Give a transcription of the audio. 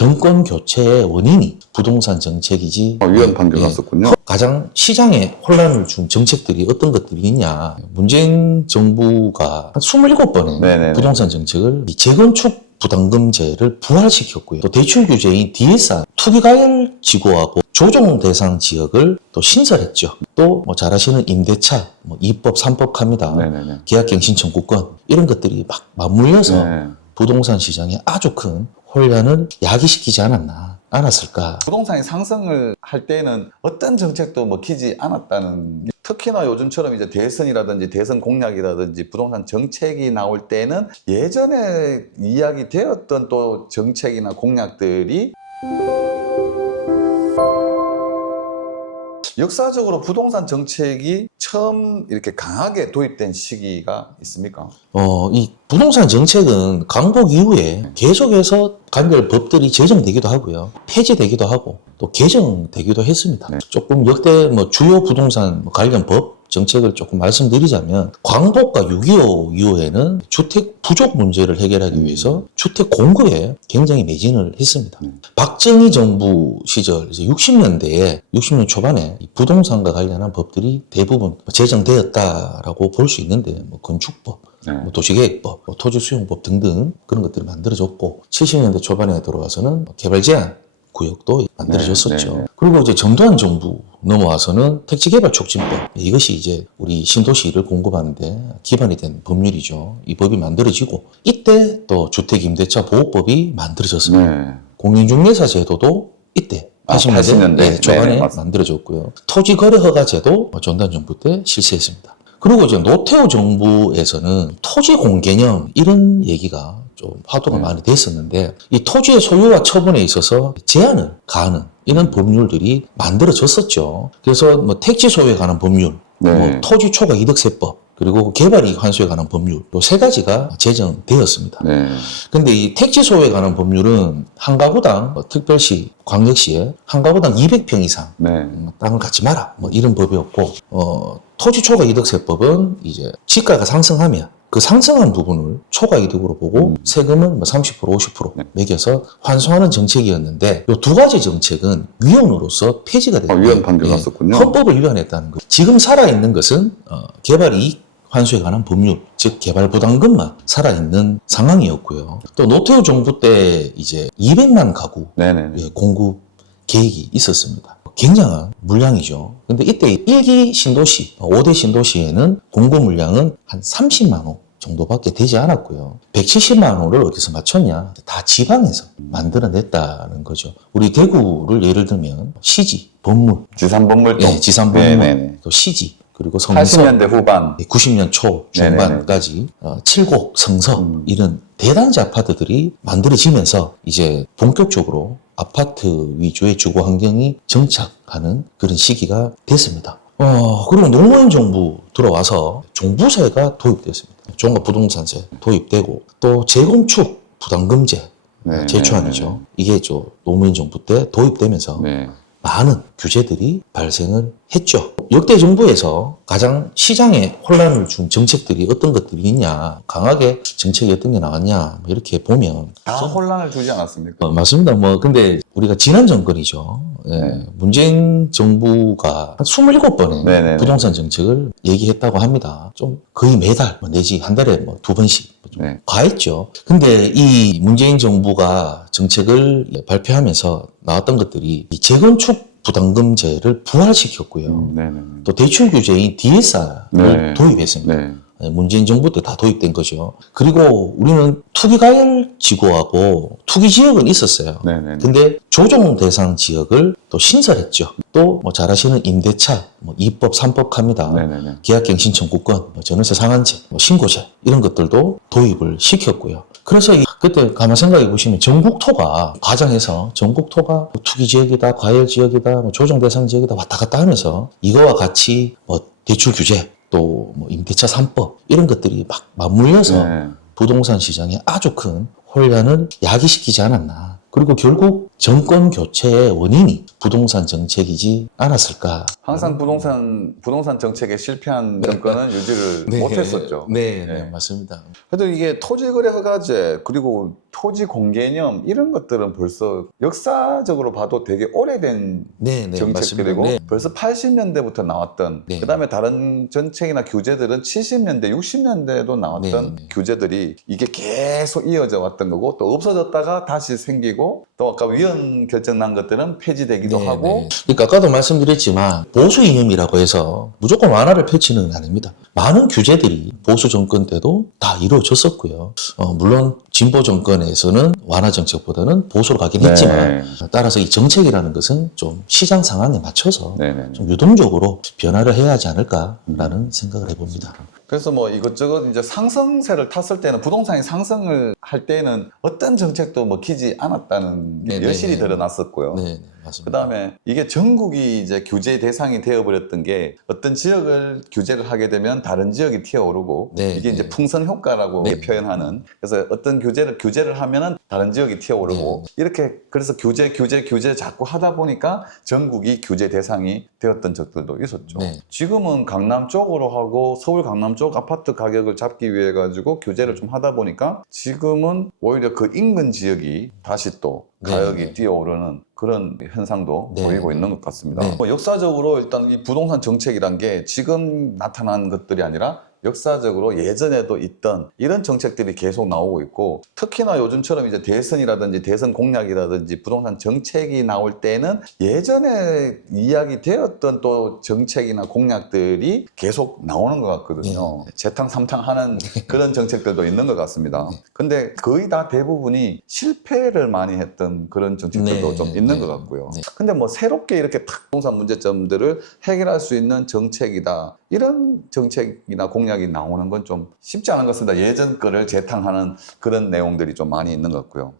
정권 교체의 원인이 부동산 정책이지. 위헌 판결 났었군요. 가장 시장에 혼란을 준 정책들이 어떤 것들이 있냐. 문재인 정부가 한 27번의 네네네. 부동산 정책을 이 재건축 부담금제를 부활시켰고요. 또 대출 규제인 DSR, 투기과열 지구하고 조정 대상 지역을 또 신설했죠. 또 뭐 잘 아시는 임대차, 뭐 2법, 3법 합니다. 네네네. 계약갱신 청구권 이런 것들이 막 맞물려서 네. 부동산 시장에 아주 큰 혼란을 야기시키지 않았을까. 부동산이 상승을 할 때는 어떤 정책도 먹히지 않았다는, 특히나 요즘처럼 이제 대선이라든지 대선 공약이라든지 부동산 정책이 나올 때는 예전에 이야기되었던 또 정책이나 공약들이 역사적으로 부동산 정책이 처음 이렇게 강하게 도입된 시기가 있습니까? 이 부동산 정책은 강복 이후에 계속해서 간별 법들이 제정되기도 하고요. 폐지되기도 하고 또 개정되기도 했습니다. 네. 조금 역대 뭐 주요 부동산 관련 법 정책을 조금 말씀드리자면 광복과 6.25 이후에는 주택 부족 문제를 해결하기 위해서 주택 공급에 굉장히 매진을 했습니다. 박정희 정부 시절 이제 60년 초반에 이 부동산과 관련한 법들이 대부분 제정되었다라고 볼 수 있는데 뭐 건축법, 네. 뭐 도시계획법, 뭐 토지수용법 등등 그런 것들이 만들어졌고 70년대 초반에 들어와서는 개발 제한 구역도 만들어졌었죠. 네. 그리고 이제 전두환 정부 넘어와서는 택지개발촉진법, 이것이 이제 우리 신도시를 공급하는데 기반이 된 법률이죠. 이 법이 만들어지고 이때 또 주택임대차 보호법이 만들어졌습니다. 네. 공인중개사 제도도 이때 80년대 80년대. 초반에 네네, 맞습니다. 만들어졌고요. 토지거래허가제도 전두환 정부 때 실시했습니다. 그리고 이제 노태우 정부에서는 토지 공개념 이런 얘기가 좀 화두가 많이 됐었는데 이 토지의 소유와 처분에 있어서 제한을 가하는 이런 법률들이 만들어졌었죠. 그래서 뭐 택지 소유에 관한 법률, 네. 뭐 토지 초과 이득세법, 그리고 개발이익 환수에 관한 법률, 요 세 가지가 제정되었습니다. 네. 근데 이 택지 소유에 관한 법률은 한 가구당 특별시, 광역시에 한 가구당 200평 이상 네. 땅을 갖지 마라. 뭐 이런 법이었고, 토지 초과 이득세법은 이제 지가가 상승하면 그 상승한 부분을 초과 이득으로 보고 세금은 뭐 30%, 50% 매겨서 환수하는 정책이었는데 이 두 가지 정책은 위헌으로서 폐지가 됐고 위헌 판결 났었군요. 헌법을 위반했다는 거예요. 지금 살아있는 것은 개발이익 환수에 관한 법률, 즉 개발 부담금만 살아있는 상황이었고요. 또 노태우 정부 때 이제 200만 가구 네네. 공급 계획이 있었습니다. 굉장한 물량이죠. 근데 이때 1기 신도시, 5대 신도시에는 공급 물량은 한 30만 호 정도밖에 되지 않았고요. 170만 호를 어디서 맞췄냐? 다 지방에서 만들어냈다는 거죠. 우리 대구를 예를 들면 시지, 법문, 지산법물동. 지산법문, 네네네. 또 시지, 그리고 성서, 80년대 후반. 90년 초 중반까지 칠곡, 성서 이런 대단지 아파트들이 만들어지면서 이제 본격적으로 아파트 위주의 주거 환경이 정착하는 그런 시기가 됐습니다. 그리고 노무현 정부 들어와서 종부세가 도입됐습니다. 종합부동산세 도입되고 또 재건축 부담금제 네. 제초안이죠. 이게 노무현 정부 때 도입되면서 네. 많은 규제들이 발생을 했죠. 역대 정부에서 가장 시장에 혼란을 준 정책들이 어떤 것들이 있냐, 강하게 정책이 어떤 게 나왔냐, 뭐 이렇게 보면 다 혼란을 주지 않았습니까? 맞습니다. 근데 우리가 지난 정권이죠. 예, 문재인 정부가 한 27번의 네네네. 부동산 정책을 얘기했다고 합니다. 좀 거의 매달 내지 한 달에 뭐 2번씩 좀 네. 과했죠. 근데 이 문재인 정부가 정책을 발표하면서 나왔던 것들이 이 재건축 부담금제를 부활시켰고요. 네네. 또 대출 규제인 DSR을 네. 도입했습니다. 네. 문재인 정부 때 다 도입된 거죠. 그리고 우리는 투기과열 지구하고 투기지역은 있었어요. 네네. 근데 조정 대상 지역을 또 신설했죠. 또 뭐 잘 아시는 임대차, 뭐 2법, 3법 합니다. 네네네. 계약갱신 청구권, 뭐 전월세 상한제, 뭐 신고제 이런 것들도 도입을 시켰고요. 그래서 그때 가만 생각해 보시면 전국토가 가정에서 전국토가 뭐 투기지역이다, 과열지역이다, 뭐 조정 대상 지역이다 왔다 갔다 하면서 이거와 같이 뭐 대출 규제 또 뭐 임대차 3법 이런 것들이 막 맞물려서 네. 부동산 시장에 아주 큰 혼란을 야기시키지 않았나. 그리고 결국 정권 교체의 원인이 부동산 정책이지 않았을까. 항상 부동산 정책에 실패한 정권은 유지를 못했었죠. 네, 맞습니다. 그래도 이게 토지거래 허가제 그리고 토지 공개념 이런 것들은 벌써 역사적으로 봐도 되게 오래된 네, 정책들이고 맞습니다. 네. 벌써 80년대부터 나왔던 네. 그다음에 다른 정책이나 규제들은 70년대, 60년대에도 나왔던 네. 규제들이 이게 계속 이어져 왔던 거고 또 없어졌다가 다시 생기고 또 아까 위헌 결정 난 것들은 폐지되기도 네, 하고 네. 그러니까 아까도 말씀드렸지만 보수 이념이라고 해서 무조건 완화를 펼치는 건 아닙니다. 많은 규제들이 보수 정권 때도 다 이루어졌었고요. 물론 진보 정권에서는 완화 정책보다는 보수로 가긴 했지만 따라서 이 정책이라는 것은 좀 시장 상황에 맞춰서 네네. 좀 유동적으로 변화를 해야 하지 않을까라는 생각을 해봅니다. 그래서 뭐 이것저것 이제 상승세를 탔을 때는 부동산이 상승을 할 때는 어떤 정책도 먹히지 않았다는 게 네네. 여실히 드러났었고요. 네, 맞습니다. 그다음에 이게 전국이 이제 규제 대상이 되어버렸던 게 어떤 지역을 규제를 하게 되면 다른 지역이 튀어오르고 네, 이게 이제 네. 풍선 효과라고 네. 표현하는 그래서 어떤 규제를 하면은 다른 지역이 튀어오르고 이렇게 그래서 규제 자꾸 하다 보니까 전국이 규제 대상이 되었던 적들도 있었죠. 네. 지금은 강남 쪽으로 하고 서울 강남 쪽 아파트 가격을 잡기 위해 가지고 규제를 좀 하다 보니까 지금은 오히려 그 인근 지역이 다시 또 네, 가격이 네. 뛰어오르는 그런 현상도 네. 보이고 있는 것 같습니다. 네. 뭐 역사적으로 일단 이 부동산 정책이란 게 지금 나타난 것들이 아니라 역사적으로 예전에도 있던 이런 정책들이 계속 나오고 있고 특히나 요즘처럼 이제 대선이라든지 대선 공약이라든지 부동산 정책이 나올 때는 예전에 이야기되었던 또 정책이나 공약들이 계속 나오는 것 같거든요. 재탕 삼탕 하는 그런 정책들도 있는 것 같습니다. 근데 거의 다 대부분이 실패를 많이 했던 그런 정책들도 네. 좀 있는 네. 것 같고요. 네. 근데 뭐 새롭게 이렇게 탁 부동산 문제점들을 해결할 수 있는 정책이다. 이런 정책이나 공약이 나오는 건 좀 쉽지 않은 것 같습니다. 예전 거를 재탕하는 그런 내용들이 좀 많이 있는 것 같고요.